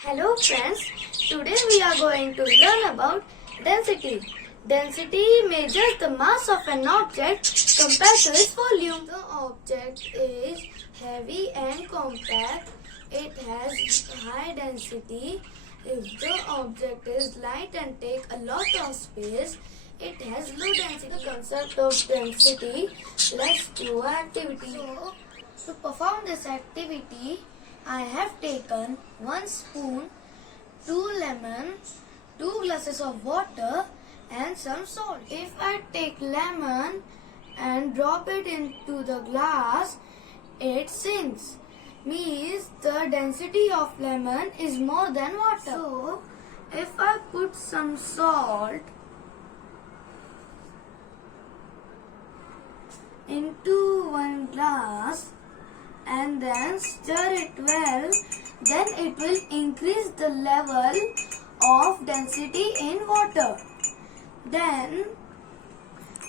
Hello friends, today we are going to learn about density. Density measures the mass of an object compared to its volume. The object is heavy and compact. It has high density. If the object is light and take a lot of space, it has low density. The concept of density. Let's do an activity. So, to perform this activity, I have taken 1 spoon, 2 lemons, 2 glasses of water and some salt. If I take lemon and drop it into the glass, it sinks. Means the density of lemon is more than water. So, if I put some salt into one glass, and then stir it well, then it will increase the level of density in water. Then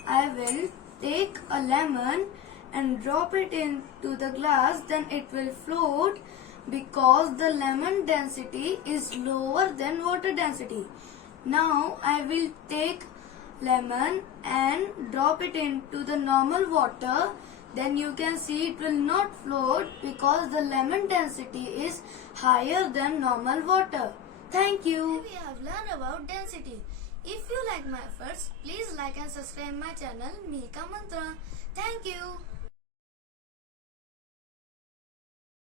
I will take a lemon and drop it into the glass, then it will float because the lemon density is lower than water density. Now I will take lemon and drop it into the normal water. Then you can see it will not float because the lemon density is higher than normal water. Thank you. We have learned about density. If you like my efforts, please like and subscribe my channel Mika Mantra. Thank you.